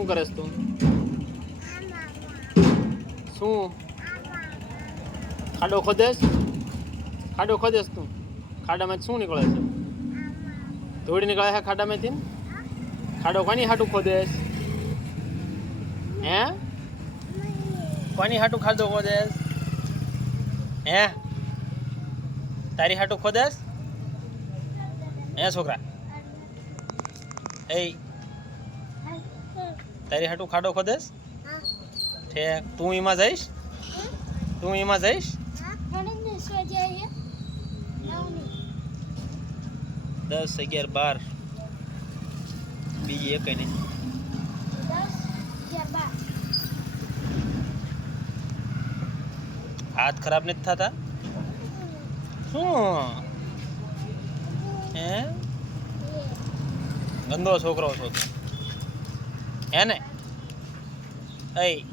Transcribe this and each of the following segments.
શું કરેસ તું? શું? ખાડો ખોદેસ ખાડો ખોદેસ તું? ખાડામાં શું નીકળે છે? ધૂળ નીકળે છે ખાડામાંથી? ખાડો કોની હાટું ખોદેસ હે? કોની હાટું ખાડો ખોદેસ હે? તારી હાટું ખોદેસ હે છોકરા? એ તારી હાટું ખાડો ખોદેશ? ઠેક, તું એમાં જઈશ? તું એમાં જઈશ? દસ અગિયાર બાર. બીજી એક નહીં. હાથ ખરાબ નથી થતા? શું? હે? ગંદો છોકરો છો હે એ,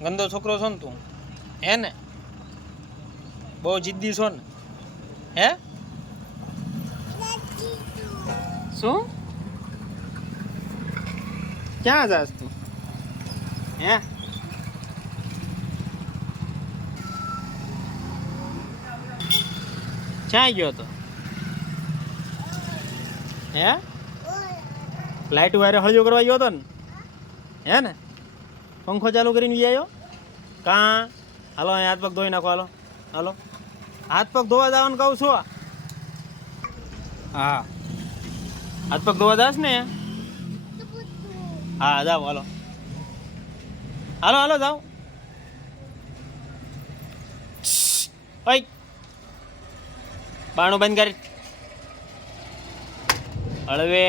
ગંદો છોકરો છો ને તું? હે ને? બહુ જિદ્દી છો ને? હે? શું? ક્યાં જાસ તું? હે? ક્યાં ગયો તો? હે? લાઈટ વાયરે હળિયો કરવા ગયો હતો ને? હે ને? પંખો ચાલુ કરીને વી આવ્યો કાં? હાલો, અહીં હાથ પગ ધોઈ નાખો, હાલો. હાલો. હાથ પગ ધોવા જવાનું કહું છું. હા. હાથ પગ ધોવા જાશ ને? હા, જાઓ, હાલો. હાલો હાલો, જાઓ. ઓય. બાણું બંધ કરી. હળવે.